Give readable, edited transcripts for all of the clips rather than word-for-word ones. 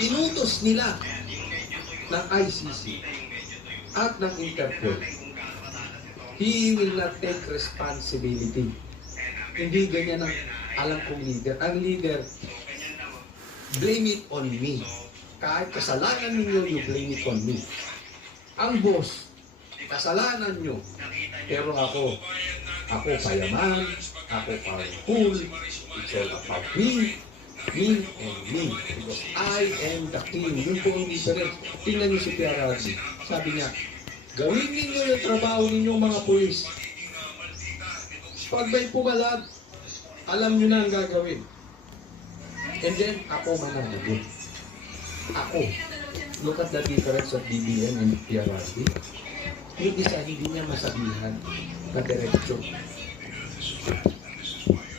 inutos nila ng ICC at ng Interpol, he will not take responsibility. Hindi ganyan ang alam kong leader. Ang leader, blame it on me. Kahit kasalanan ninyo, you blame it on me. Ang boss, kasalanan nyo. Pero ako payaman, ako powerful, it's all about me and me. Because I am the king. Yun po ang difference. Tingnan nyo si PRRD. Sabi niya, gawin ninyo yung trabaho ninyo mga pulis. Pag may pumalag, alam nyo na ang gagawin. And then, ako mananagot. Ako. Look at the difference of BBM and PRRD. Yung isa, hindi niya masabihan na diretsyo.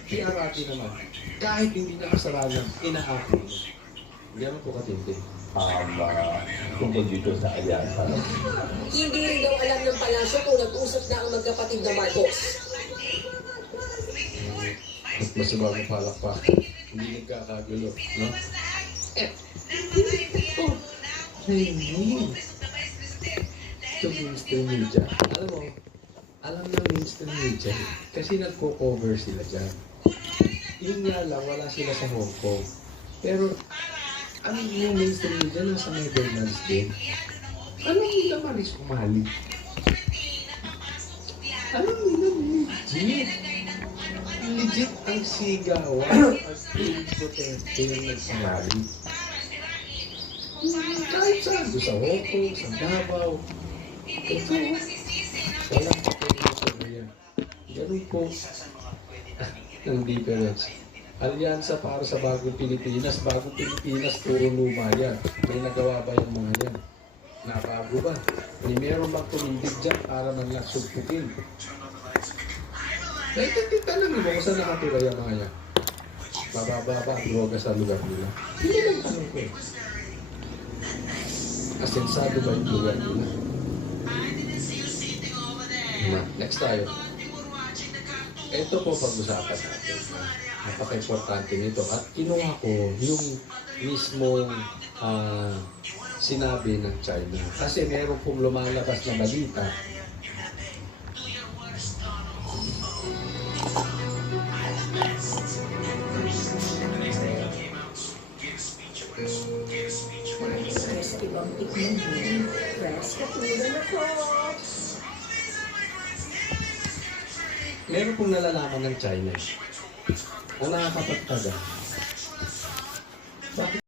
PRRD naman, kahit hindi niya kasalanan, inaako niya. Hindi naman po katindi. Tungkol dito sa alyansa. Hindi rin daw alam ng palasyo kung nag-usap na ang magkapatid na Marcos. Mas bagong palakpak. Hindi nagkakagulo, no? Ito mainstream media. Alam ng mainstream media kasi nagko-cover sila dyan. Yun nga lang, wala sila sa Hong Kong. Pero, ano yung mainstream media nasa Netherlands din? Anong nila Maris Umali? Anong nila legit? Legit ang sigawan at Philip Duterte yung nagsarali. Kahit saan, doon sa Hong Kong, sa Davao. Ito, walang pakinig yan. Ganun po ang difference. Alyansa para sa bagong Pilipinas. Bagong Pilipinas, puro luma yan. May nagawa ba yung mga yan? Nabago ba? May meron bang tumindig dyan para man lang sugputin? Naititita lang mo kung saan nakatira yung mga yan. Mababa ang droga sa lugar nila. Hindi lang tanong ko. Asensado ba yung lugar nila? Next tayo. Ito po pag-usapan natin. Napaka-importante nito. At kinuha ko yung mismong sinabi ng China. Kasi meron pong lumalabas na balita. Meron pong nalalaman ng China. Ang nakakapagtaga. Bakit